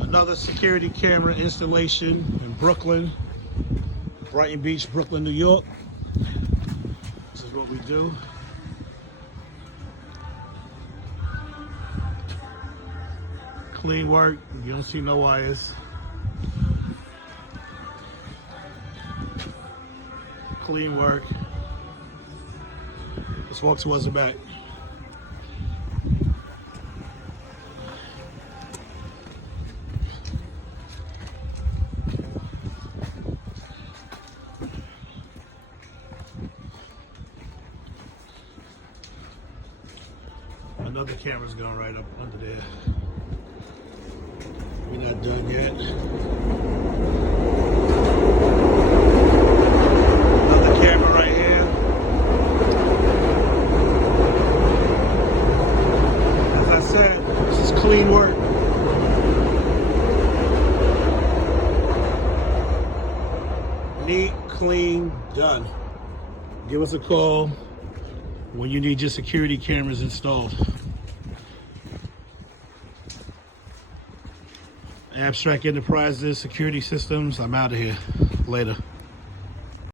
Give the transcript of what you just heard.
Another security camera installation in Brooklyn, Brighton Beach, Brooklyn, New York. This is what we do. Clean work, you don't see no wires. Clean work. Let's walk towards the back. Another camera's going right up under there. We're not done yet. Another camera right here. As I said, this is clean work. Neat, clean, done. Give us a call when you need your security cameras installed. Abstract Enterprises Security Systems. I'm out of here. Later.